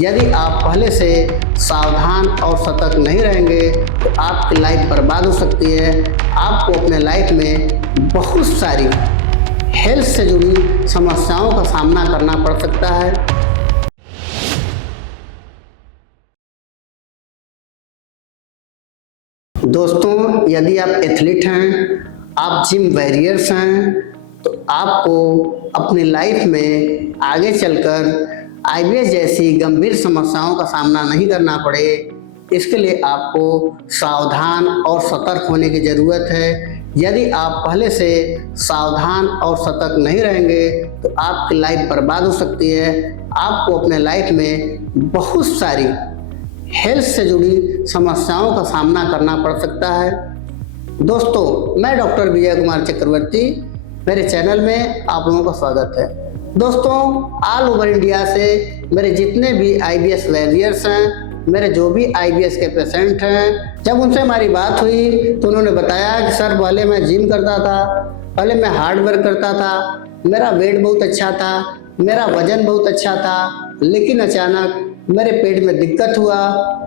यदि आप पहले से सावधान और सतर्क नहीं रहेंगे तो आपकी लाइफ बर्बाद हो सकती है। आपको अपने लाइफ में बहुत सारी हेल्थ से जुड़ी समस्याओं का सामना करना पड़ सकता है। दोस्तों, यदि आप एथलीट हैं, आप जिम वॉरियर्स हैं, तो आपको अपनी लाइफ में आगे चलकर आईबीएस जैसी गंभीर समस्याओं का सामना नहीं करना पड़े, इसके लिए आपको सावधान और सतर्क होने की ज़रूरत है। यदि आप पहले से सावधान और सतर्क नहीं रहेंगे तो आपकी लाइफ बर्बाद हो सकती है। आपको अपने लाइफ में बहुत सारी हेल्थ से जुड़ी समस्याओं का सामना करना पड़ सकता है। दोस्तों, मैं डॉक्टर विजय कुमार चक्रवर्ती, मेरे चैनल में आप लोगों का स्वागत है। दोस्तों, ऑल ओवर इंडिया से मेरे जितने भी आईबीएस वॉरियर्स हैं, मेरे जो भी आईबीएस के पेशेंट हैं, जब उनसे हमारी बात हुई तो उन्होंने बताया कि सर, पहले मैं जिम करता था, पहले मैं हार्ड वर्क करता था, मेरा वेट बहुत अच्छा था, मेरा वजन बहुत अच्छा था, लेकिन अचानक मेरे पेट में दिक्कत हुआ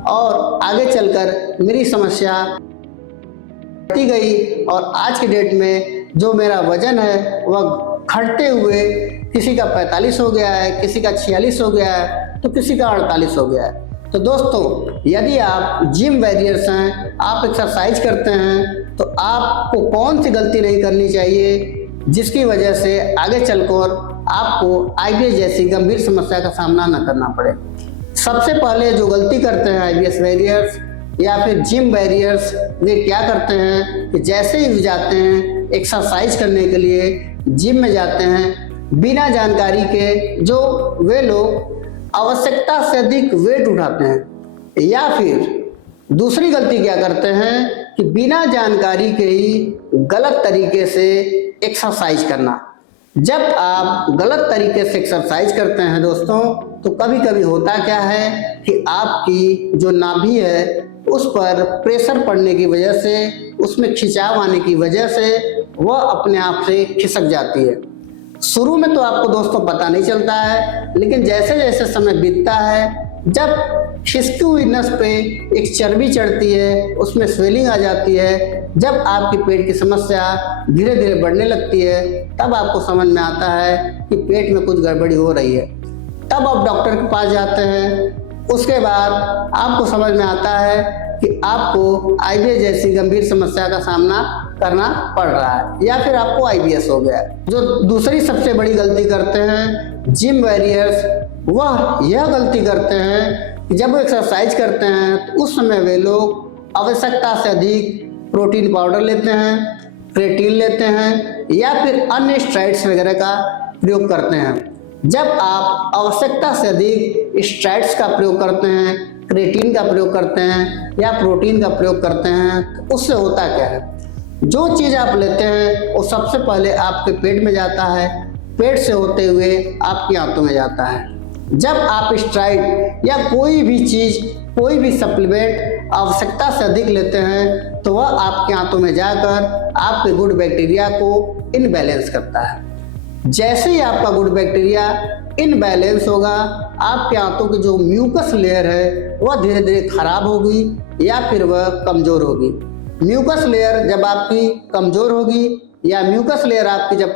और आगे चलकर मेरी समस्या बढ़ती गई और आज की डेट में जो मेरा वजन है वह घटते हुए किसी का 45 हो गया है, किसी का 46 हो गया है, तो किसी का 48 हो गया है। तो दोस्तों, यदि आप जिम वॉरियर्स हैं, आप एक्सरसाइज करते हैं, तो आपको कौन सी गलती नहीं करनी चाहिए जिसकी वजह से आगे चलकर आपको आईबीएस जैसी गंभीर समस्या का सामना न करना पड़े। सबसे पहले जो गलती करते हैं आईबीएस वॉरियर्स या फिर जिम वॉरियर्स, वे क्या करते हैं कि जैसे ही जाते हैं एक्सरसाइज करने के लिए, जिम में जाते हैं, बिना जानकारी के जो वे लोग आवश्यकता से अधिक वेट उठाते हैं। या फिर दूसरी गलती क्या करते हैं कि बिना जानकारी के ही गलत तरीके से एक्सरसाइज करना। जब आप गलत तरीके से एक्सरसाइज करते हैं दोस्तों, तो कभी कभी होता क्या है कि आपकी जो नाभि है उस पर प्रेशर पड़ने की वजह से, उसमें खिंचाव आने की वजह से वह अपने आप से खिसक जाती है। शुरू में तो आपको दोस्तों पता नहीं चलता है, लेकिन जैसे जैसे समय बीतता है, जब खिसकी हुई नस पे एक चर्बी चढ़ती है, उसमें स्वेलिंग आ जाती है, जब आपकी पेट की समस्या धीरे धीरे बढ़ने लगती है, तब आपको समझ में आता है कि पेट में कुछ गड़बड़ी हो रही है। तब आप डॉक्टर के पास जाते हैं। उसके बाद आपको समझ में आता है कि आपको आईबीएस जैसी गंभीर समस्या का सामना करना पड़ रहा है या फिर आपको आईबीएस हो गया है। जो दूसरी सबसे बड़ी गलती करते हैं जिम वॉरियर्स, वह यह गलती करते हैं कि जब वो एक्सरसाइज करते हैं तो उस समय वे लोग आवश्यकता से अधिक प्रोटीन पाउडर लेते हैं, क्रेटीन लेते हैं या फिर अन्य स्टेरॉइड्स वगैरह का प्रयोग करते हैं। जब आप आवश्यकता से अधिक स्टेरॉइड्स का प्रयोग करते हैं, क्रेटीन का प्रयोग करते हैं या प्रोटीन का प्रयोग करते हैं, तो उससे होता क्या है, जो चीज़ आप लेते हैं वो सबसे पहले आपके पेट में जाता है, पेट से होते हुए आपकी आंतों में जाता है। जब आप स्टेरॉइड या कोई भी चीज़, कोई भी सप्लीमेंट आवश्यकता से अधिक लेते हैं, तो वह आपके आंतों में जाकर आपके गुड बैक्टीरिया को इनबैलेंस करता है। जैसे ही आपका गुड बैक्टीरिया इनबैलेंस होगा, आपके आंतों की जो म्यूकस लेयर है वह धीरे धीरे खराब होगी या फिर वह कमज़ोर होगी। म्यूकस लेयर जब आपकी कमज़ोर होगी या म्यूकस लेयर आपकी जब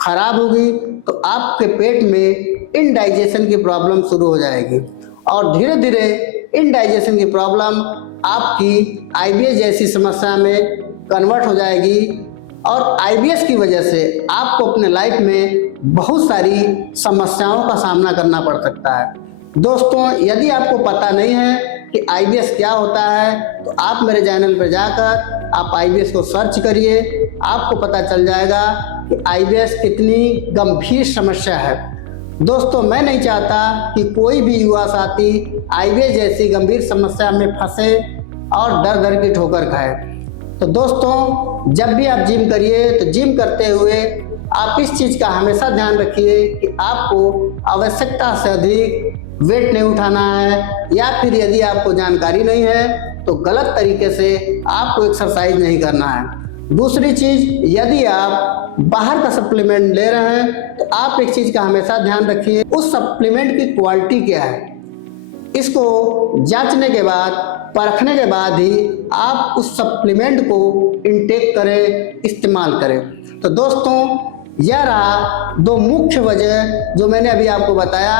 खराब होगी, तो आपके पेट में इनडाइजेशन की प्रॉब्लम शुरू हो जाएगी और धीरे धीरे इनडाइजेशन की प्रॉब्लम आपकी आईबीएस जैसी समस्या में कन्वर्ट हो जाएगी और आईबीएस की वजह से आपको अपने लाइफ में बहुत सारी समस्याओं का सामना करना पड़ सकता है। दोस्तों, यदि आपको पता नहीं है कि आईबीएस क्या होता है, तो आप मेरे चैनल पर जाकर आप आईबीएस को सर्च करिए, आपको पता चल जाएगा कि आईबीएस कितनी गंभीर समस्या है। दोस्तों, मैं नहीं चाहता कि कोई भी युवा साथी आईबीएस जैसी गंभीर समस्या में फंसे और दर दर की ठोकर खाए। तो दोस्तों, जब भी आप जिम करिए तो जिम करते हुए आप इस चीज़ का हमेशा ध्यान रखिए कि आपको आवश्यकता से अधिक वेट नहीं उठाना है या फिर यदि आपको जानकारी नहीं है तो गलत तरीके से आपको एक्सरसाइज नहीं करना है। दूसरी चीज़, यदि आप बाहर का सप्लीमेंट ले रहे हैं तो आप एक चीज़ का हमेशा ध्यान रखिए, उस सप्लीमेंट की क्वालिटी क्या है। इसको जांचने के बाद, परखने के बाद ही आप उस सप्लीमेंट को इनटेक करें, इस्तेमाल करें। तो दोस्तों, यह रहा दो मुख्य वजह जो मैंने अभी आपको बताया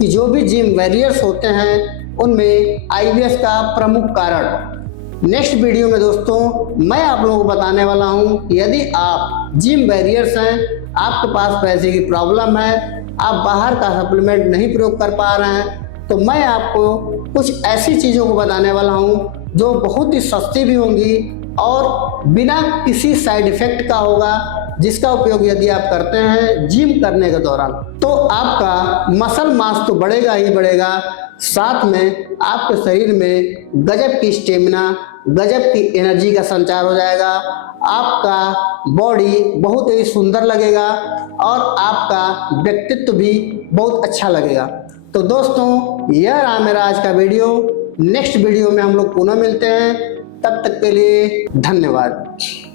कि जो भी जिम वॉरियर्स होते हैं उनमें आईबीएस का प्रमुख कारण। नेक्स्ट वीडियो में दोस्तों मैं आप लोगों को बताने वाला हूं कि यदि आप जिम वॉरियर्स हैं, आपके पास पैसे की प्रॉब्लम है, आप बाहर का सप्लीमेंट नहीं प्रयोग कर पा रहे हैं, तो मैं आपको कुछ ऐसी चीज़ों को बताने वाला हूं जो बहुत ही सस्ती भी होंगी और बिना किसी साइड इफेक्ट का होगा, जिसका उपयोग यदि आप करते हैं जिम करने के दौरान तो आपका मसल मास तो बढ़ेगा ही बढ़ेगा, साथ में आपके शरीर में गजब की स्टेमिना, गजब की एनर्जी का संचार हो जाएगा, आपका बॉडी बहुत ही सुंदर लगेगा और आपका व्यक्तित्व भी बहुत अच्छा लगेगा। तो दोस्तों, यह रहा मेरा आज का वीडियो। नेक्स्ट वीडियो में हम लोग पुनः मिलते हैं, तब तक के लिए धन्यवाद।